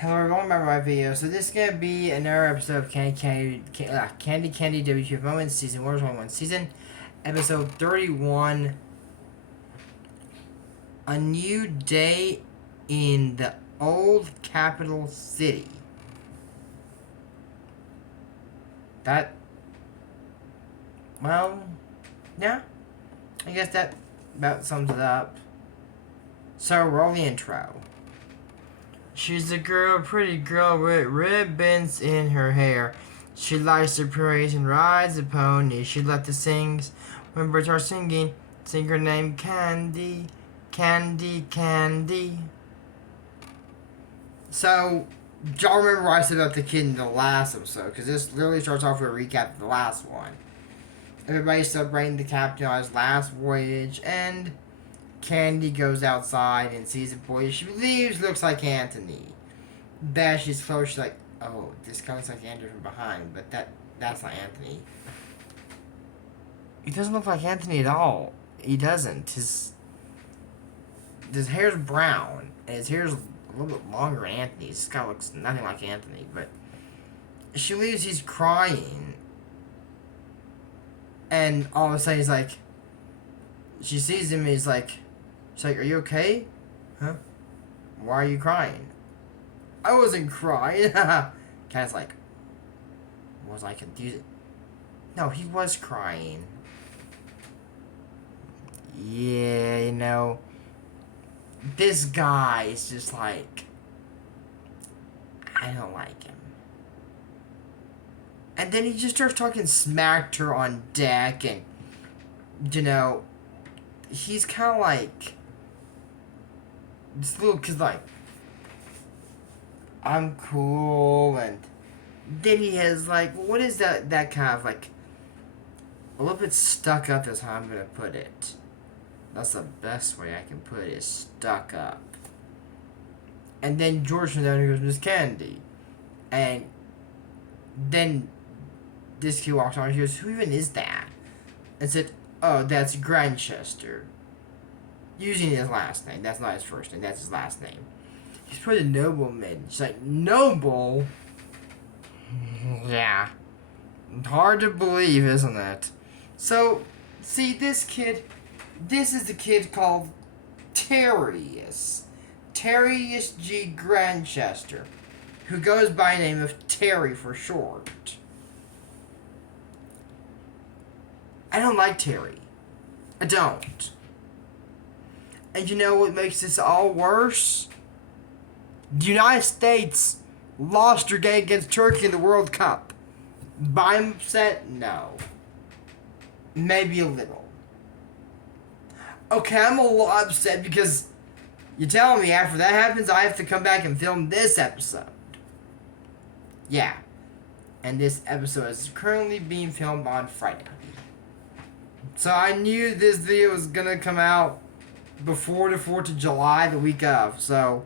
Hello everyone, welcome back to my video. So this is going to be another episode of Candy WTF Moments, Season 1, 21 Season, Episode 31, A New Day in the Old Capital City. Well, yeah, I guess that about sums it up. So roll the intro. She's a girl, pretty girl with ribbons in her hair. She likes to praise and rides a pony. She loves to sing when birds are singing. Sing her name Candy, Candy, Candy. So, y'all remember what I said about the kid in the last episode? Because this literally starts off with a recap of the last one. Everybody's celebrating the captain on his last voyage, and Candy goes outside and sees a boy she believes looks like Anthony. As she's close, she's like, oh, this guy looks like Andrew from behind, but that's not Anthony. He doesn't look like Anthony at all. He doesn't. His hair's brown, and his hair's a little bit longer than Anthony's. This guy looks nothing like Anthony, but she leaves, he's crying. And all of a sudden, he's like, she sees him, and she's like, are you okay? Huh? Why are you crying? I wasn't crying. Cat's like, was I confused? No, he was crying. Yeah, you know, this guy is just like, I don't like him. And then he just starts talking smack to her on deck, and, you know, he's kind of like, this little kid's like, I'm cool, and then he has like, what is that kind of like, a little bit stuck up is how I'm going to put it. That's the best way I can put it, is stuck up. And then George comes down and goes, Miss Candy. And then this kid walks on and he goes, who even is that? And said, oh, that's Grantchester. Using his last name. That's not his first name. That's his last name. He's pretty nobleman. She's like, noble? Yeah. Hard to believe, isn't it? So, see, this is the kid called Terrius. Terrius G. Grantchester. Who goes by the name of Terry for short. I don't like Terry. I don't. And you know what makes this all worse? The United States lost their game against Turkey in the World Cup. By upset? No. Maybe a little. Okay, I'm a little upset because you're telling me after that happens, I have to come back and film this episode. Yeah. And this episode is currently being filmed on Friday. So I knew this video was gonna come out before the 4th of July, the week of. So,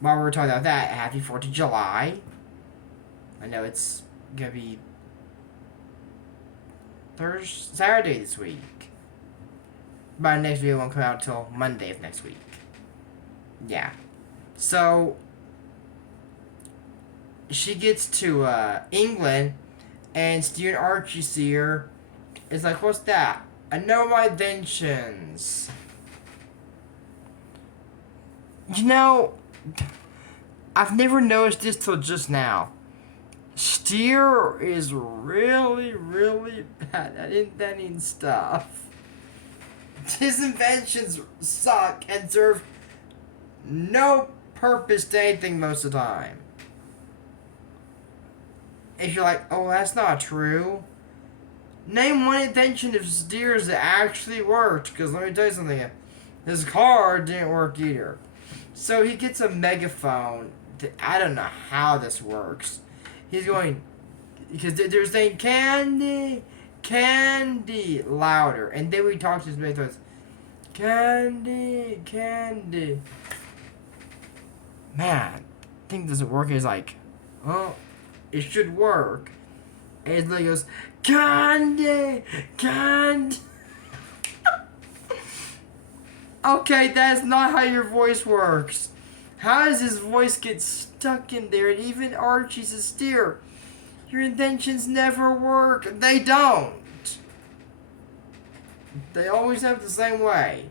while we're talking about that, happy 4th of July. I know it's gonna be Saturday this week. But the next video won't come out until Monday of next week. Yeah. So, she gets to England, and Steve and Archie see her. It's like, what's that? I know my inventions. You know, I've never noticed this till just now. Steer is really, really bad at inventing stuff. His inventions suck and serve no purpose to anything most of the time. If you're like, oh, that's not true. Name one invention of Steer's that actually worked. Because let me tell you something. His car didn't work either. So he gets a megaphone. I don't know how this works. He's going, because they're saying, Candy, Candy, louder. And then we talk to his megaphone. Candy, Candy. Man, thing doesn't work. He's like, oh, it should work. And his leg goes, Candy, Candy. Okay, that's not how your voice works. How does his voice get stuck in there? And even Archie says, "Steer, your inventions never work." They don't. They always have the same way.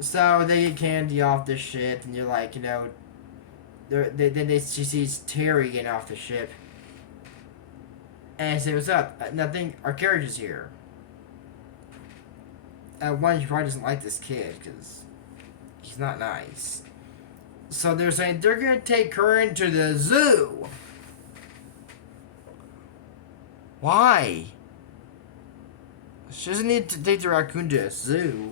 So they get Candy off the ship, and you're like, she sees Terry getting off the ship, and I say, "What's up? Nothing. Our carriage is here." One, she probably doesn't like this kid because he's not nice. So they're saying they're gonna take her into the zoo. Why? She doesn't need to take the raccoon to a zoo.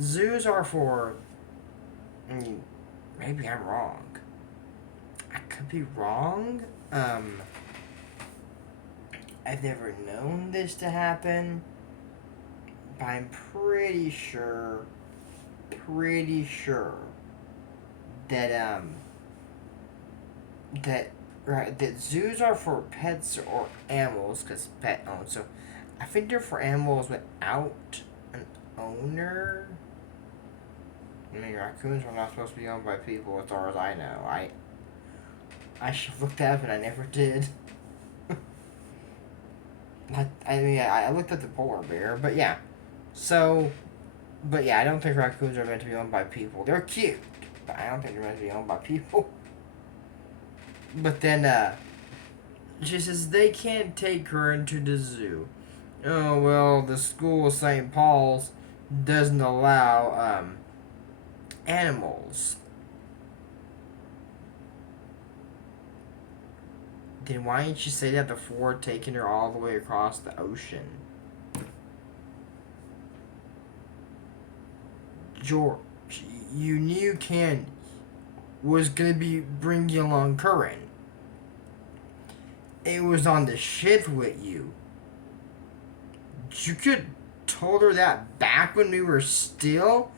Zoos are for. I mean, maybe I'm wrong. I could be wrong. I've never known this to happen, but I'm pretty sure that that zoos are for pets or animals because pet owned. So I think they're for animals without an owner. I mean, raccoons are not supposed to be owned by people, as far as I know. I should have looked that up and I never did. I looked at the polar bear, but yeah. So, but yeah, I don't think raccoons are meant to be owned by people. They're cute, but I don't think they're meant to be owned by people. But then, she says they can't take her into the zoo. Oh, well, the school of St. Paul's doesn't allow, animals. Then why didn't you say that before taking her all the way across the ocean? George, you knew Candy was gonna be bringing you along current. It was on the ship with you. You could told her that back when we were still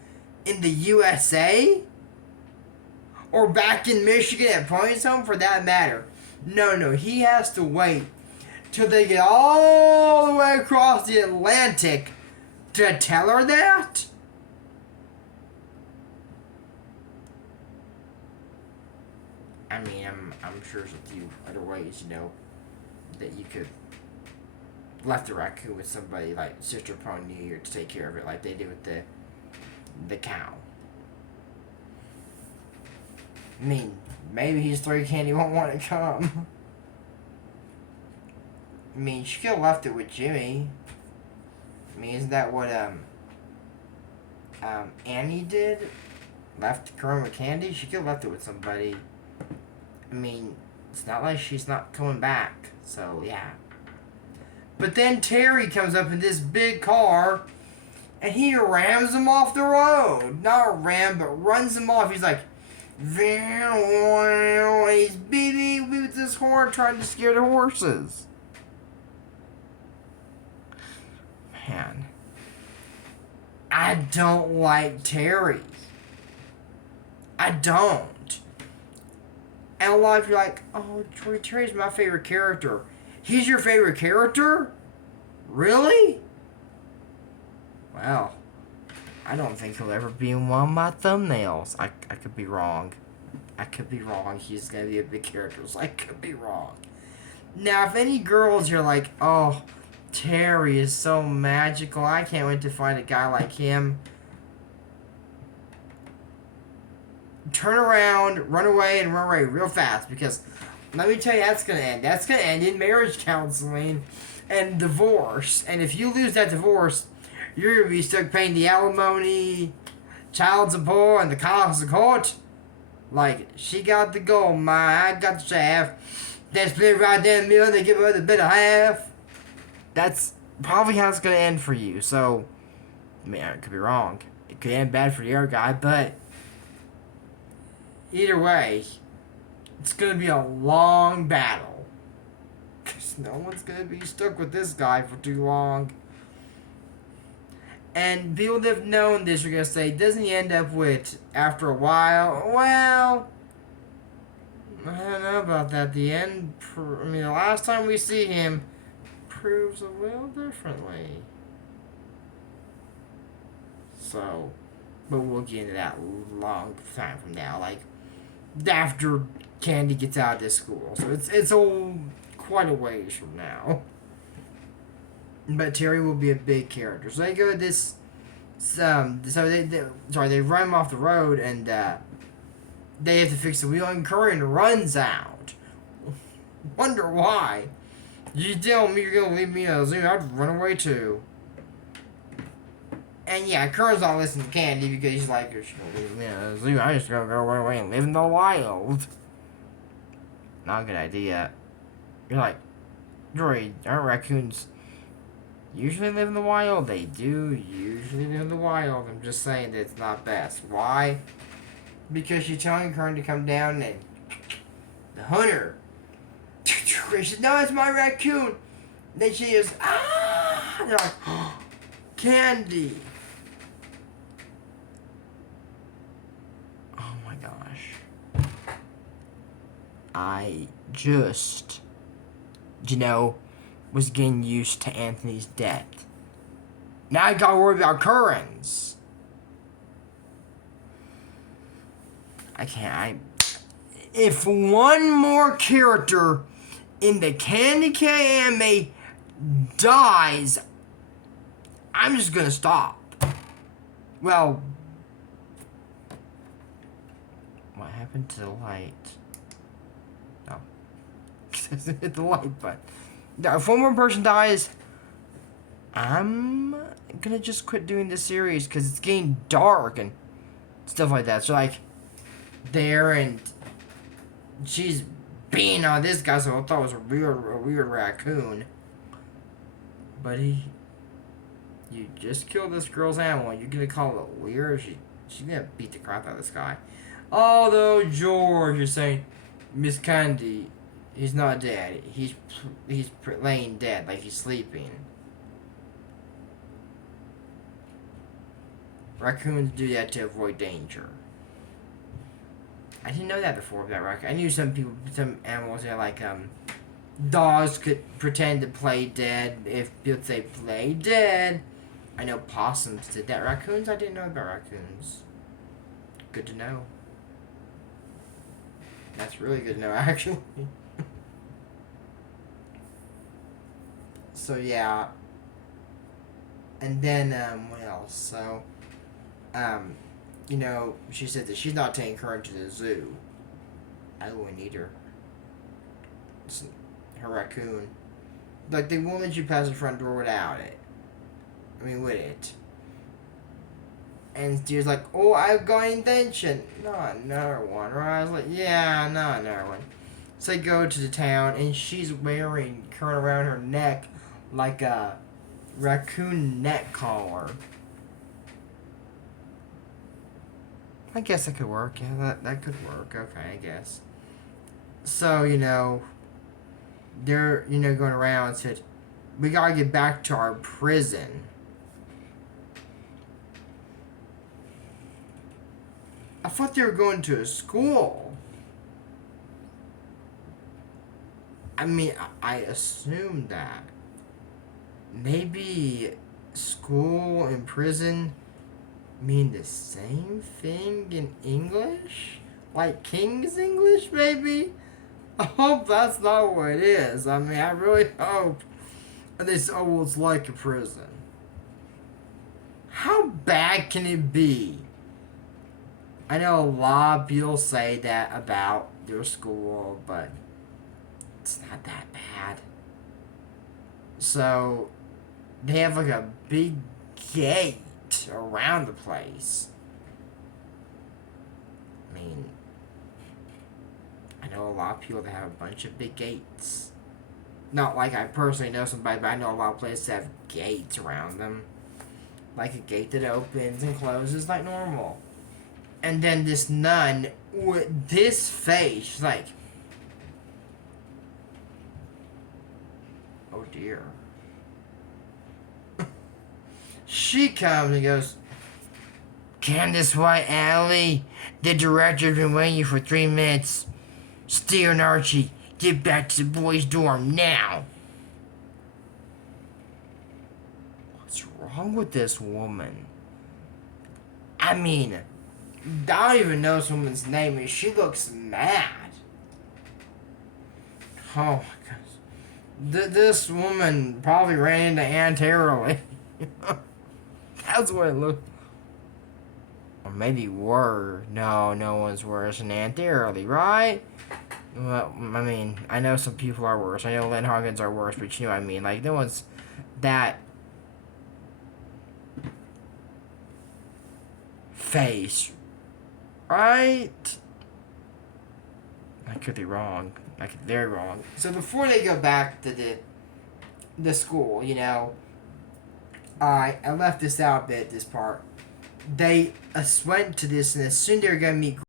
in the USA? Or back in Michigan at Pony's home for that matter. No, he has to wait till they get all the way across the Atlantic to tell her that? I mean, I'm sure there's a few other ways, that you could left the raccoon with somebody like Sister Pony New Year to take care of it, like they do with the cow. I mean, maybe his three Candy won't want to come. I mean, she could have left it with Jimmy. I mean, isn't that what Annie did? Left Curran with Candy? She could have left it with somebody. I mean, it's not like she's not coming back. So, yeah. But then Terry comes up in this big car, and he rams him off the road. Not ram, but runs him off. He's like, and he's beating with this horn, trying to scare the horses. Man, I don't like Terry. I don't. And a lot of you are like, oh, Terry's my favorite character. He's your favorite character? Really? Well, I don't think he'll ever be in one of my thumbnails. I could be wrong. He's going to be a big character, so I could be wrong. Now, if any girls are like, oh, Terry is so magical, I can't wait to find a guy like him, turn around, run away real fast, because let me tell you, that's going to end. That's going to end in marriage counseling and divorce. And if you lose that divorce, you're going to be stuck paying the alimony, child support, and the cost of court. Like, she got the gold mine, I got the shaft. They split right down the middle, they give her the better half. That's probably how it's going to end for you. So, I mean, I could be wrong. It could end bad for the other guy, but either way, it's going to be a long battle. Because no one's going to be stuck with this guy for too long. And people that have known this are going to say, doesn't he end up with, after a while? Well, I don't know about that. The end, I mean, the last time we see him proves a little differently. So, But we'll get into that long time from now. Like, after Candy gets out of this school. So it's all quite a ways from now. But Terry will be a big character. So they go this. So they run him off the road and they have to fix the wheel, and Curran runs out. Wonder why. You tell me you're gonna leave me in a zoo, I'd run away too. And yeah, Curran's not listening to Candy because he's like, you're gonna leave me in a zoo, I'm just gonna go run away and live in the wild. Not a good idea. You're like, Jory, aren't raccoons usually live in the wild? They do usually live in the wild. I'm just saying that it's not best. Why? Because she's telling Curran to come down and the hunter. She says, no, it's my raccoon. Then she is, ah! They're like, oh, Candy. Oh my gosh. I just, was getting used to Anthony's death. Now I gotta worry about Curran's. If one more character in the Candy K anime dies, I'm just gonna stop. Well, what happened to the light? Oh, hit the light button. If one more person dies, I'm gonna just quit doing this series because it's getting dark and stuff like that. So like, there and she's being on this guy, so I thought it was a weird raccoon. But you just killed this girl's animal. You're gonna call it weird? She's gonna beat the crap out of this guy. Although George is saying, Miss Candy, he's not dead. He's laying dead, like he's sleeping. Raccoons do that to avoid danger. I didn't know that before about raccoon. I knew some animals that like dogs could pretend to play dead if people say play dead. I know possums did that. Raccoons, I didn't know about raccoons. Good to know. That's really good to know, actually. So yeah. And then what else? So she said that she's not taking Curran to the zoo. I wouldn't either. It's her raccoon. Like, they won't let you pass the front door without it. I mean, with it. And Steve's like, oh, I've got an invention. Not another one, right? I was like, yeah, not another one. So they go to the town, and she's wearing Curran around her neck like a raccoon neck collar. I guess that could work. Yeah, that could work. Okay, I guess. So, they're, going around and said, we gotta get back to our prison. I thought they were going to a school. I mean, I assumed that. Maybe school and prison mean the same thing in English? Like King's English, maybe? I hope that's not what it is. I mean, I really hope this it's like a prison. How bad can it be? I know a lot of people say that about their school, but it's not that bad. So, they have like a big gate around the place. I mean, I know a lot of people that have a bunch of big gates. Not like I personally know somebody, but I know a lot of places that have gates around them. Like a gate that opens and closes like normal. And then this nun with this face, she's like, oh dear. She comes and goes, Candace White Alley, the director's been waiting you for 3 minutes. Steer and Archie, get back to the boys' dorm now. What's wrong with this woman? I mean, I don't even know this woman's name, and she looks mad. Oh my gosh. This woman probably ran into Aunt Early. That's what it looked. Or maybe worse. No, no one's worse than Aunt Early, right? Well, I mean, I know some people are worse. I know Lynn Hawkins are worse, but you know what I mean. Like, no one's that face, right? I could be wrong. I could be very wrong. So before they go back to the school, you know, I left this out a bit. This part, they went to this, and as soon as they were gonna meet